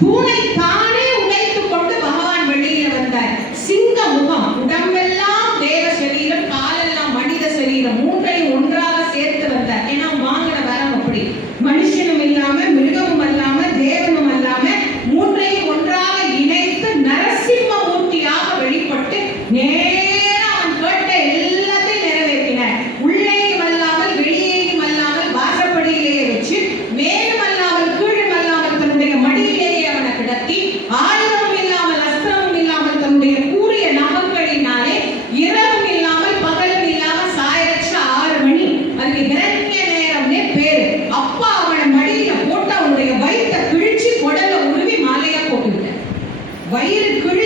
தூணை தானே உடைத்துக் கொண்டு பகவான் வெளியில வந்தார். சிங்க முகம், உடம்பெல்லாம் தேவ சரீரம், காலெல்லாம் மனித சரீரம், மூன்றையும் ஒன்றாக சேர்த்து வந்தார். ஏன்னா வாங்கின வரம் அப்படி, மனுஷனும் இல்லாம மிருகமும் அல்லாம தேவனும் அல்லாம மூன்றையும் ஒன்றாக இணைத்து நரசிம்ம மூர்த்தியாக வெளிப்பட்டு நேரா அவன் கேட்ட எல்லாத்தையும் நிறைவேற்றினார். உள்ளேயும் அல்லாமல் வெளியேயும் அல்லாமல் வாசப்படியிலேயே வச்சு, மேலும் அல்லாமல் கீழும் அல்லாமல் தன்னுடைய மடியிலேயே அவனை கிடத்தி, ஆயுதமும் இல்லாமல் அஸ்திரமும் இல்லாமல் தன்னுடைய கூறிய நகங்களினாலே இரவும் இல்லாமல் பகலும் இல்லாமல் சாயற்ற 6 மணி, அதுக்கு இரண்ய நேரம்னே பேரு. அப்பா அவனை மடியில போட்டு அவனுடைய வயிற்றை கிழிச்சு குடலை உருவி மாலையா போட்டுவிட்டார். வயிறு கிழி